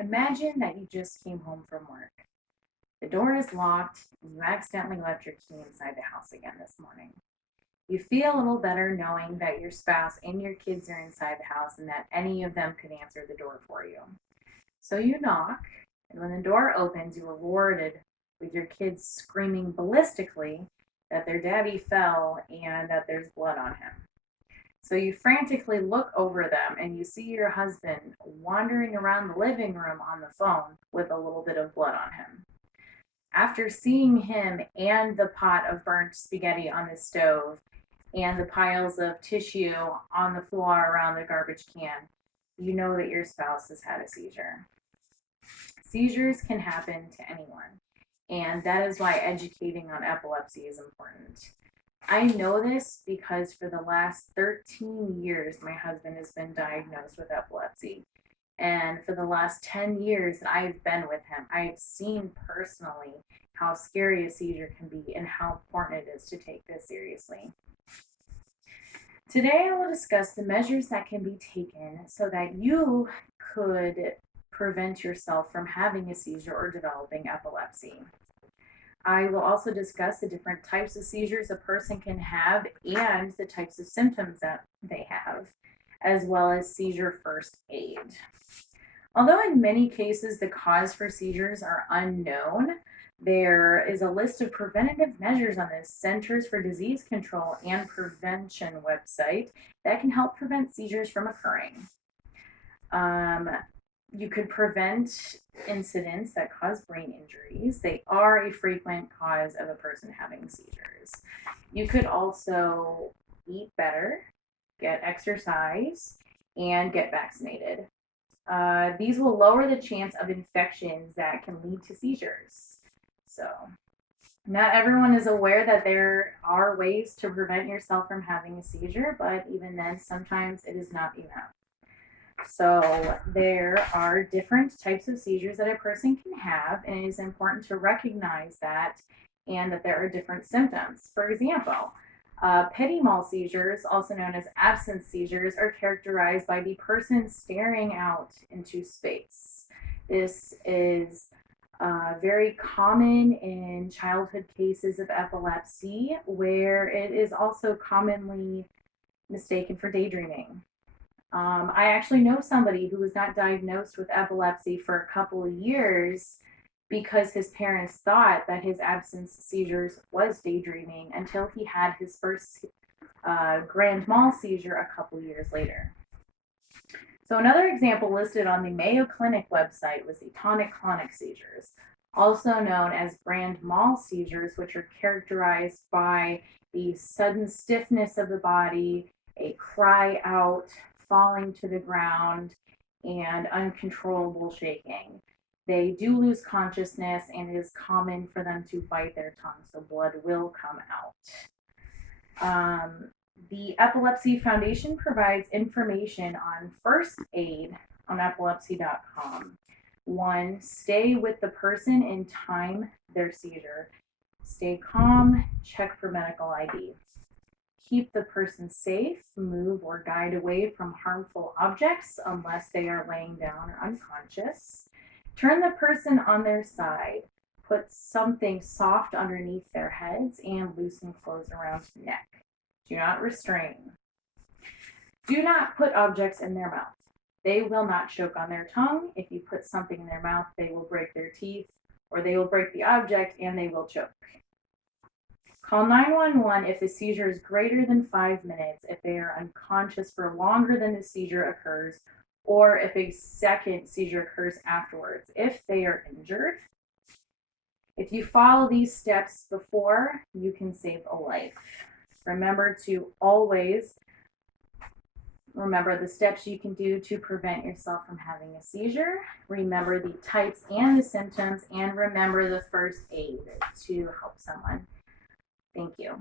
Imagine that you just came home from work. The door is locked and you accidentally left your key inside the house again this morning. You feel a little better knowing that your spouse and your kids are inside the house and that any of them could answer the door for you. So you knock, and when the door opens, you are rewarded with your kids screaming ballistically that their daddy fell and that there's blood on him. So you frantically look over them and you see your husband wandering around the living room on the phone with a little bit of blood on him. After seeing him and the pot of burnt spaghetti on the stove and the piles of tissue on the floor around the garbage can, you know that your spouse has had a seizure. Seizures can happen to anyone, and that is why educating on epilepsy is important. I know this because for the last 13 years, my husband has been diagnosed with epilepsy. And for the last 10 years that I've been with him, I have seen personally how scary a seizure can be and how important it is to take this seriously. Today, I will discuss the measures that can be taken so that you could prevent yourself from having a seizure or developing epilepsy. I will also discuss the different types of seizures a person can have and the types of symptoms that they have, as well as seizure first aid. Although in many cases the cause for seizures are unknown, there is a list of preventative measures on the Centers for Disease Control and Prevention website that can help prevent seizures from occurring. You could prevent incidents that cause brain injuries. They are a frequent cause of a person having seizures. You could also eat better, get exercise, and get vaccinated. These will lower the chance of infections that can lead to seizures. So, not everyone is aware that there are ways to prevent yourself from having a seizure, but even then, sometimes it is not enough. So there are different types of seizures that a person can have, and it is important to recognize that and that there are different symptoms. For example, petit mal seizures, also known as absence seizures, are characterized by the person staring out into space. This is very common in childhood cases of epilepsy, where it is also commonly mistaken for daydreaming. I actually know somebody who was not diagnosed with epilepsy for a couple of years because his parents thought that his absence seizures was daydreaming until he had his first grand mal seizure a couple of years later. So another example listed on the Mayo Clinic website was the tonic-clonic seizures, also known as grand mal seizures, which are characterized by the sudden stiffness of the body, a cry out, falling to the ground, and uncontrollable shaking. They do lose consciousness, and it is common for them to bite their tongue, so blood will come out. The Epilepsy Foundation provides information on first aid on epilepsy.com. 1, stay with the person and time their seizure. Stay calm, check for medical ID. Keep the person safe, move or guide away from harmful objects unless they are laying down or unconscious. Turn the person on their side. Put something soft underneath their heads and loosen clothes around the neck. Do not restrain. Do not put objects in their mouth. They will not choke on their tongue. If you put something in their mouth, they will break their teeth, or they will break the object and they will choke. Call 911 if the seizure is greater than 5 minutes, if they are unconscious for longer than the seizure occurs, or if a second seizure occurs afterwards, if they are injured. If you follow these steps before, you can save a life. Remember to always remember the steps you can do to prevent yourself from having a seizure. Remember the types and the symptoms, and remember the first aid to help someone. Thank you.